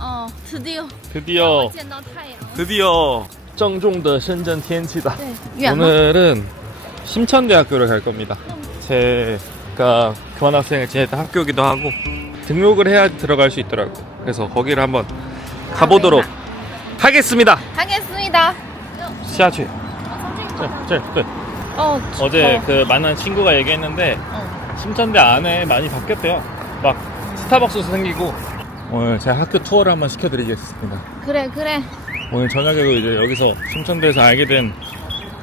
哦，드디어 드디어 见到太阳。 드디어 정종의深圳 天气다 对，远吗？ 오늘은 심천대학교를 갈 겁니다. 제가 교환학생을 지냈던 학교이기도 하고 등록을 해야 들어갈 수 있더라고. 그래서 거기를 한번 가보도록 하겠습니다. 하겠습니다. 시아취. 어, 네, 네. 어, 어제 어, 그 만난 친구가 얘기했는데 어. 심천대 안에 많이 바뀌었대요. 막 스타벅스도 생기고 오늘 제 학교 투어를 한번 시켜드리겠습니다. 그래 그래. 오늘 저녁에도 그 이제 여기서 충천대에서 알게 된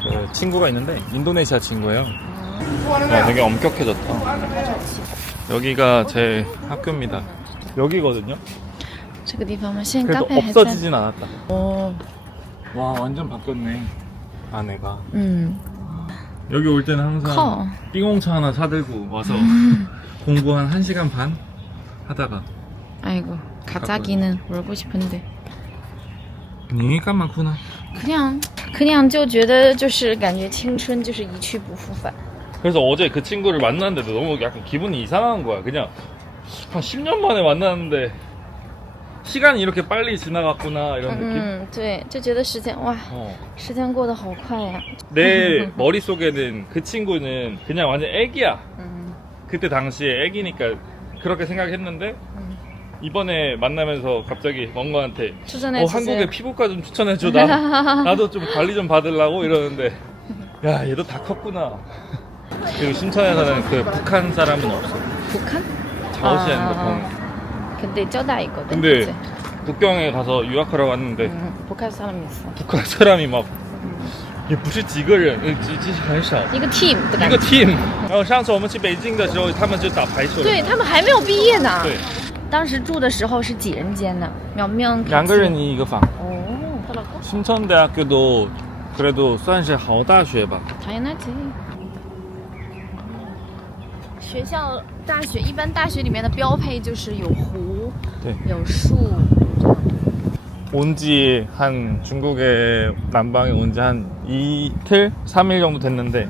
그 친구가 있는데 인도네시아 친구예요. 야, 되게 엄격해졌다. 여기가 제 학교입니다. 여기거든요. 그래도 없어지진 않았다. 어. 와 완전 바뀌었네. 아내가 음. 여기 올 때는 항상 커. 삐공차 하나 사들고 와서 공부 한 1시간 반 하다가 아이고 가짜기는 울고 싶은데. 니 까맣구나. 그냥 그냥就觉得就是感觉青春就是一去不复返。 그래서 어제 그 친구를 만났는데도 너무 약간 기분이 이상한 거야. 그냥 한 10년 만에 만났는데 시간이 이렇게 빨리 지나갔구나 이런 느낌. 嗯，对，就觉得时间哇， 어. 时间过得好快呀。 내 머릿속에는 그 친구는 그냥 완전 애기야. 嗯 그때 당시에 애기니까 그렇게 생각했는데 음. 이번에 만나면서 갑자기 멍거한테 出生那 어, 几 한국의 岁？ 피부과 좀 추천해줘. 나, 나도 좀 관리 좀 받으려고 이러는데 야 얘도 다 컸구나. 그리고 심천에서는 그 북한 사람은 없어. 북한? 자오시엔 아. 보통 근데 쩌다 있거든. 근데 그치? 북경에 가서 유학하러 왔는데 음, 북한 사람 있어. 북한 사람이 막也不是几个人，呃，几几很少，一个 team 的感觉。一个 team。然后上次我们去北京的时候，他们就打排球。对他们还没有毕业呢。对， 当时住的时候是几人间呢？苗苗两个人一个房。哦，到了高 심천대학교도 그래도 算是好大学吧。 당연하지. 学校、大学一般大学里面的标配就是有湖、对，有树，这样。 온지 한 중국의 남방에 온 지 한 이틀, 3일 정도 됐는데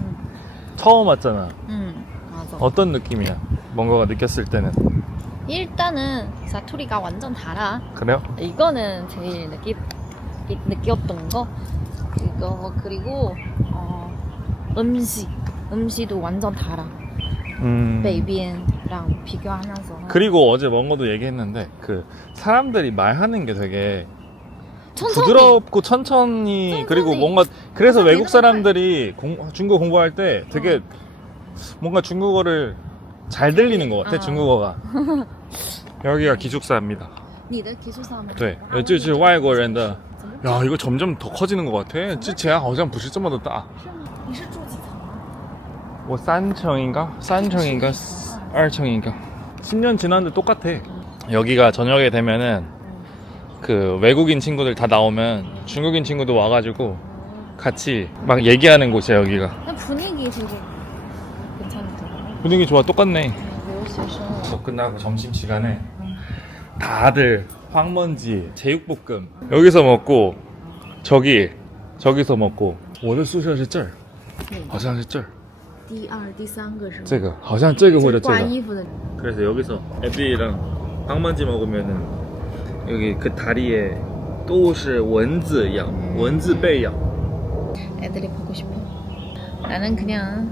처음 왔잖아. 음, 맞아. 어떤 느낌이야? 뭔가가 느꼈을 때는 일단은 사투리가 완전 달아. 그래요? 이거는 제일 느끼, 이- 느꼈던 거. 이거 그리고 어, 음식, 음식도 완전 달아. 음. 베이비엔랑 비교하면서. 그리고 어제 멍어도 얘기했는데 그 사람들이 말하는 게 되게 천천히. 부드럽고 천천히, 천천히. 그리고 뭔가 그래서 천천히 외국 사람들이 공- 중국어 공부할 때 되게 어. 뭔가 중국어를 잘 들리는 것 같아 어. 중국어가 여기가 기숙사입니다 你的技术上面。对呃这是外国人的 야 이거 점점 더 커지는 것 같아 之前好像不是这么的大是吗？你是住几层啊？我三层인가三层인가二层인가 10년 지났는데 똑같아 여기가 저녁에 되면은 그 외국인 친구들 다 나오면 중국인 친구도 와가지고 같이 막 얘기하는 곳이야 여기가 나 분위기 되게 괜찮더라고. 분위기 좋아 똑같네 留学生。수업 끝나고 점심시간에 다들 황먼지 제육볶음 여기서 먹고 저기 저기서 먹고 我的宿舍是这儿好像是这儿第二、第三个是吗？这个好像这个或者这个挂衣服的。 그래서 여기서 애들이랑 황만지 먹으면은 여기 그 다리에 都是蚊子咬蚊子被咬 애들이 보고 싶어. 나는 그냥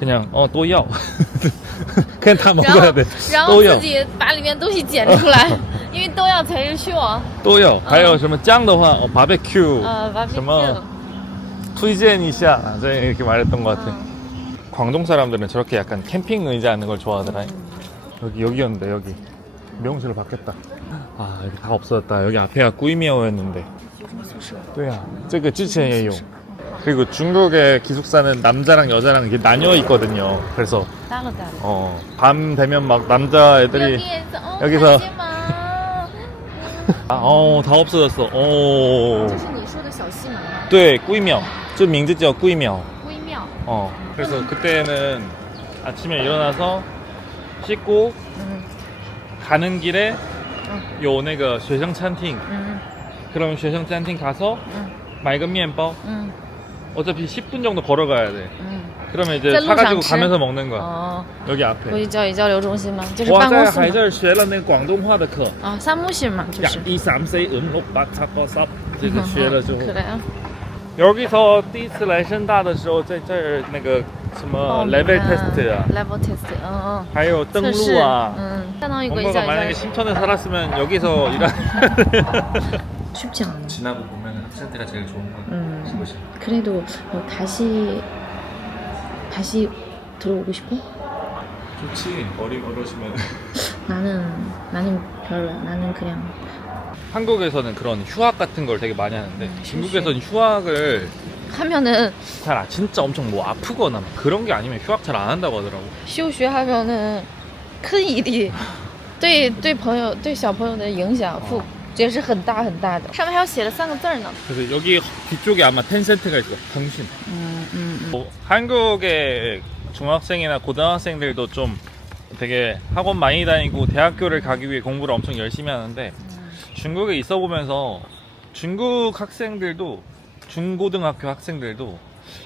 그냥 어 또要 그냥 다 然后 먹어야 돼 然后 또要自己把里面东西捡出来，因为都要才是去哦。 또要还有什么姜的话哦 바베큐 呃，barbecue 什么 투이젠이샤 저희 이렇게 말했던 것 같아. 어. 광동 사람들은 저렇게 약간 캠핑 의자 앉는 걸 좋아하더라. 여기 여기였는데 여기 미용실로 바뀌었다. 아 여기 다 없어졌다. 여기 앞에가 꾸이미어였는데. 对呀, 这个之前也有. 그리고 중국의 기숙사는 남자랑 여자랑 이렇게 나뉘어 있거든요. 그래서 따로 따로. 어, 밤 되면 막 남자 애들이 여기에서 어, 여기서- 가지 마. 아, 어, 다 없어졌어. 어. 这是你说的小西门吗？ 네, 꾸이미어. 저名字叫 꾸이미어. 微妙。 어. 그래서 그때는 아침에 일어나서 씻고 음, 가는 길에 응. 요那个 学生 餐厅. 음, 그럼 学生 餐厅 가서 음, 买个面包. 음, 어차피 10분 정도 걸어가야 돼. 음. 그러면 이제 在路上 사가지고 吃 가면서 먹는 거야. 哦， 여기 国 앞에. 际教育交流中心吗？就是 와, 办公 자 室吗 가 ？这儿学了那个广东话的课.啊，三木室嘛，就 야, 是。 2, 3, 4, 5, 6, 8, 7, 8, 10. 这个学了之后 그래요 여기서 第一次来深大的时候在这儿那个什么 level test 啊 level test，嗯 하여 嗯， 등루啊 음, 相当于国际 뭔가가 教育 만약에 交流 심천에 살았으면 여기서 일하 쉽지 않아. 지나고 보면 학생들이 제일 좋은 거 음. 이곳이 그래도 뭐 다시 다시 들어오고 싶어? 좋지 어리 어르시면 나는 나는 별로야. 나는 그냥 한국에서는 그런 휴학 같은 걸 되게 많이 하는데 음, 중국에서는 휴학을 하면은 잘 아- 진짜 엄청 뭐 아프거나 막 그런 게 아니면 휴학 잘 안 한다고 하더라고 休学 하면은 큰 일이 对对朋友对小朋友的影响负 也是很大很大的。上面还有写了三个字儿呢。 그래서 여기 뒤쪽에 아마 텐센트가 있어 당신 嗯嗯嗯。 뭐 한국의 중학생이나 고등학생들도 좀 되게 학원 많이 다니고 대학교를 가기 위해 공부를 엄청 열심히 하는데 중국에 있어 보면서 중국 학생들도 중고등학교 학생들도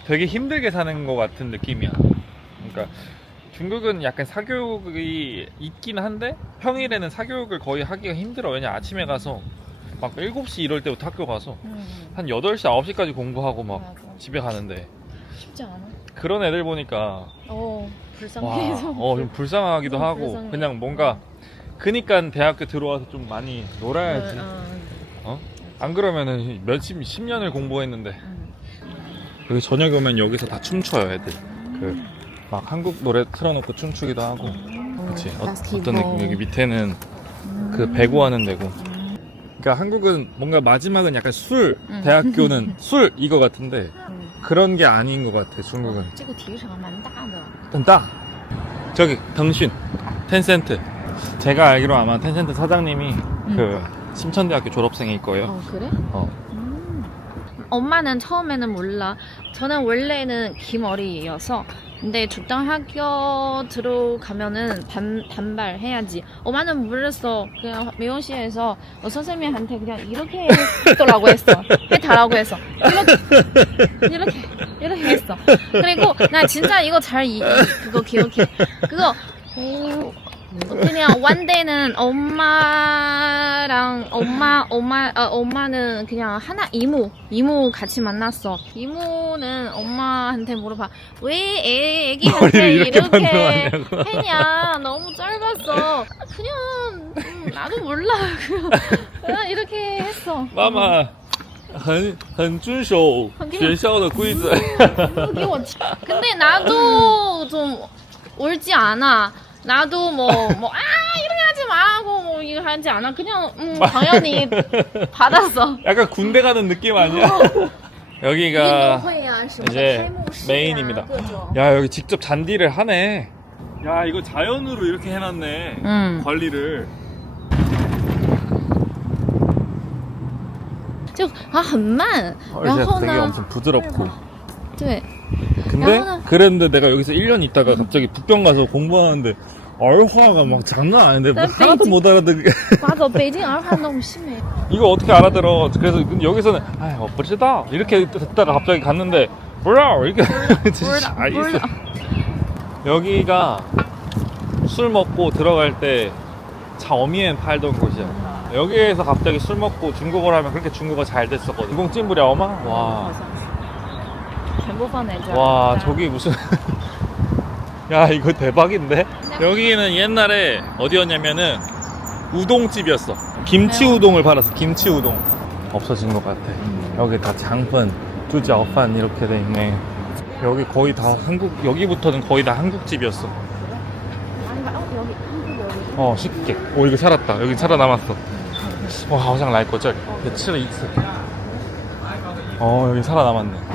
되게 힘들게 사는 것 같은 느낌이야. 그러니까 중국은 약간 사교육이 있긴 한데 평일에는 사교육을 거의 하기가 힘들어. 왜냐 아침에 가서 막 7시 이럴 때부터 학교 가서 음, 한 8시, 9시까지 공부하고 막 맞아. 집에 가는데 쉽지 않아. 그런 애들 보니까 어 와, 불쌍해서. 어, 좀 불쌍하기도 너무 하고 불쌍해. 그냥 뭔가 그니까 대학교 들어와서 좀 많이 놀아야지. 어, 어? 안 그러면은 몇십, 10년을 공부했는데 음. 여기 저녁에 오면 여기서 다 춤춰요 애들 그 막 한국 노래 틀어놓고 춤추기도 하고 그치 어, 어떤 느낌 여기 밑에는 그 배구 하는 데고 그러니까 한국은 뭔가 마지막은 약간 술 음. 대학교는 술 이거 같은데 嗯 그런 게 아닌 것 같아 중국은 这个体育场蛮大的。 된다 저기腾讯텐센트 제가 알기로 아마 텐센트 사장님이 그 심천대학교 졸업생일 거예요 어 그래? 어. 음. 엄마는 처음에는 몰라. 저는 원래는 긴 머리여서. 근데 죽당학교 들어가면은 단, 단발해야지. 엄마는 몰랐어. 그냥 미용실에서 어, 선생님한테 그냥 이렇게 했더라고 했어. 해달라고 했어. 이렇게, 이렇게, 이렇게 했어. 그리고 나 진짜 이거 잘 이, 이- 그거 기억해. 그거 오, 그냥 원데는 엄마랑 엄마 엄마 어, 엄마는 그냥 하나 이모 이모 같이 만났어 이모는 엄마한테 물어봐 왜 애, 애기한테 머리를 이렇게 이렇게, 만들어놨냐고. 했냐 너무 짧았어 그냥 음, 나도 몰라 그냥, 그냥 이렇게 했어 妈妈很很遵守学校的规则。 이거给我吃 근데 나도 좀 울지 않아 나도 뭐 뭐 아 이렇게 하지 말라고 뭐 이거 하지 않아 그냥 음, 당연히 받았어 약간 군대 가는 느낌 아니야? 여기가 会啊什么 이제 메인입니다. 야 여기 직접 잔디를 하네. 야 이거 자연으로 이렇게 해놨네. 음. 관리를. 就啊很慢 어, 然后 되게 呢 엄청 부드럽고. 对 근데 그랬는데 내가 여기서 1년 있다가 갑자기 북경 가서 공부하는데 얼화가 막 장난 아닌데 뭐 난 하나도 못 알아듣게. 맞아 베이징 얼화 너무 심해. 이거 어떻게 알아들어? 그래서 그 여기서는 아휴 어쁘시다. 이렇게 듣다가 갑자기 갔는데 몰라. 이렇게 진짜 몰라, 아이스. 몰라. 여기가 술 먹고 들어갈 때 자어미엔 팔던 곳이야. 여기에서 갑자기 술 먹고 중국어를 하면 그렇게 중국어 잘 됐었거든. 20찐부랴 어마? 와. 맞아. 잘못한 애죠. 와 저기 무슨 야 이거 대박인데? 여기는 옛날에 어디였냐면은 우동집이었어. 김치 우동을 팔았어. 김치 우동. 없어진 것 같아. 음. 여기 다 장푼, 쭈지아오판 이렇게 돼 있네. 여기 거의 다 한국 여기부터는 거의 다 한국집이었어. 어 쉽게. 오 이거 살았다. 여기 살아남았어. 와 화상 날 거죠? 며칠 있어. 어 여기 살아남았네.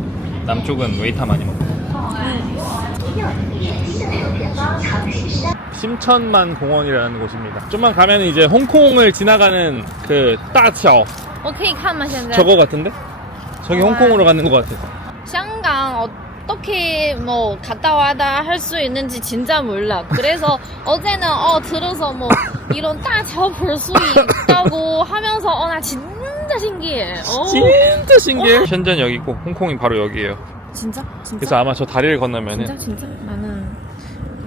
남쪽은 웨이타 많이 먹고. 심천만 공원이라는 곳입니다. 좀만 가면 이제 홍콩을 지나가는 그 따치ao 我可以看吗？现在 저거 같은데? 저기 홍콩으로 가는 것 같아. 香港 어떻게 뭐 갔다 와다 할 수 있는지 진짜 몰라. 그래서 어제는 어 들어서 뭐 이런 따차오 볼수 있다고 하면서 어 나 진짜 신기해. 어. 진짜 신기해. 셴전 여기고 홍콩이 바로 여기예요. 진짜? 진짜? 그래서 아마 저 다리를 건너면은 진짜 진짜 나는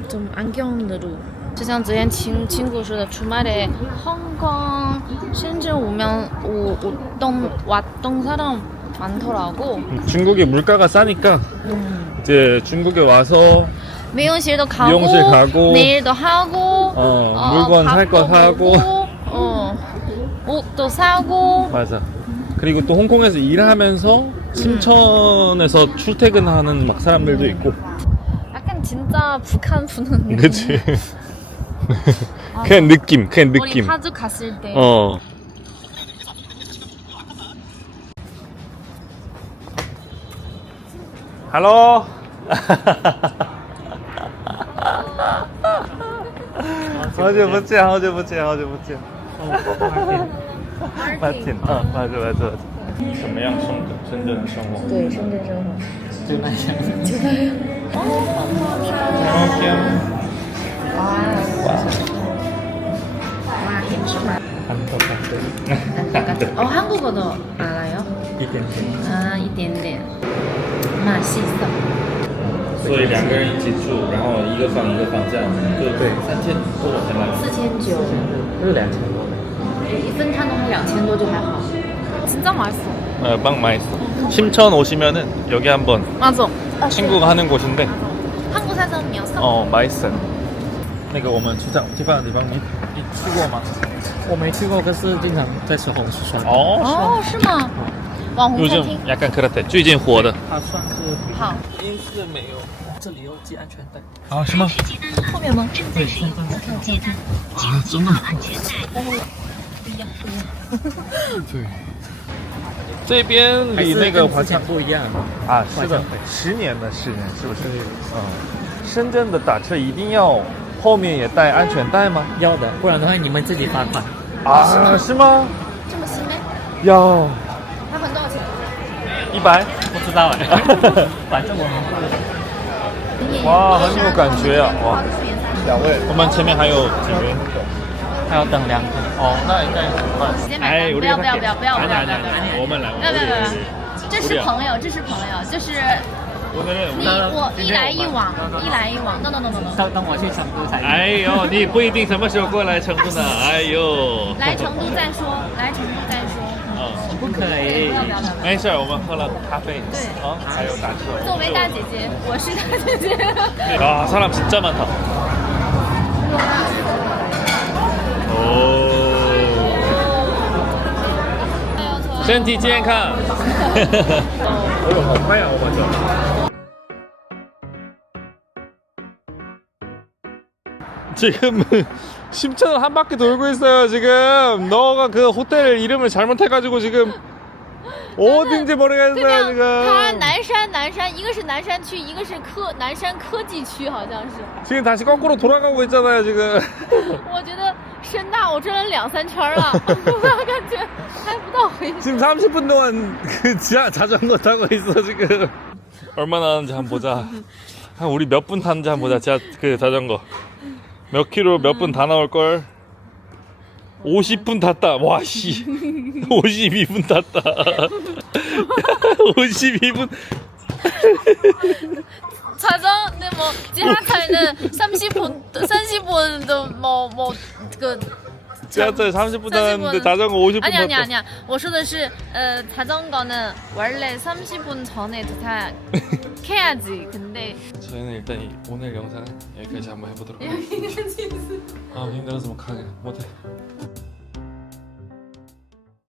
좀 안경으로 就像昨天亲亲姑说的，주말에 홍콩,深圳 오면 오, 오동 왔던 사람 많더라고. 중국이 물가가 싸니까 음. 이제 중국에 와서 미용실도 가고, 미용실 가고, 내일도 하고, 어, 물건 살 거 밥도 사고. 먹고, 어, 옷도 사고. 맞아. 그리고 또 홍콩에서 일하면서 심천에서 출퇴근하는 막 사람들도 있고. 약간 진짜 북한 분은. 그치. 그냥 느낌, 그냥 우리 느낌. 파주 갔을 때. 어. 할로. 어제 못지, 어제 못지, 어제 못지. 마틴. 어, 맞아, 맞아, 맞아. 怎么样生活？深圳的生活？对深圳生活。就那样。와, 힘주마. 한국 같은 어, 한국어도 알아요? 이点点 아, 一点点. 맛있어. 所以两个人一起住，然后一个房一个房这样，就对三千多才来。四千九，都是两千多的。 一分摊的话两千多就还好。 진짜 맛있어. 어, 빵 맛있어. 심천 오시면은 여기 한번 맞아. 친구가 하는 곳인데 한국 사람이었어? 어 맛있어요. 那个我们去这地方的地方，你你去过吗？我没去过，可是经常在小红书刷到。哦，哦，是吗？网红餐 요즘 厅。 약간 그렇대. 最近火的它算是好，应是没有，这里有系安全带。啊？是吗？后面吗？对，现在在啊，真的？ 对。这边离那个环境不一样。啊，是的十年的十年，是不是？嗯，深圳的打车一定要后面也带安全带吗？要的，不然的话你们自己罚款。啊，是吗？这么新吗？要罚款多少钱？一百。不知道哎，反正我们哇，很有感觉啊！哇，两位，我们前面还有几名。还要等两个。哦，那应该很快。直接买单不要不要不要不要不要不要不要我们来，不要不要不要，这是朋友，这是朋友，就是你我一来一往，一来一往，no no no no no，等等我去成都才。哎呦，你不一定什么时候过来成都呢？哎呦，来成都再说，来成都再说，嗯，不可以对不。要不要不要。没事儿，我们喝了咖啡，对啊，还有打车。作为大姐姐，我是大姐姐。 아 사람 진짜 많다. 身体健康. 어휴, 好快呀, 어, 맞아. 지금은 심천을 한 바퀴 돌고 있어요, 지금. 너가 그 호텔 이름을 잘못해가지고 지금 어딘지 모르겠어요, 对呀，它 지금. 南山南山，一个是南山区，一个是科南山科技区，好像是。 지금 다시 거꾸로 돌아가고 있잖아요, 지금. 我觉得 深大我转了两三圈了，我感觉还不到回去。 지금 30분 동안 그 지하 자전거 타고 있어 지금 얼마나 하는지 한번 보자 한 우리 몇 분 타는지 한번 보자 지하 그 자전거 몇 킬로 몇 분 다 나올걸 50분 탔다 와씨 52분 탔다 52분 자전 뭐 지하철은 30분 30분도 뭐뭐 그 지하철 30분 타는데 30분. 자전거 50분 아니 아니 탔다. 아니야. 我说的是 어, 자전거는 원래 30분 전에 도착해야지. 근데 저희는 일단 이, 오늘 영상은 여기까지 한번 해보도록 하겠습니다. 아 힘들어서 뭐 가게 못해.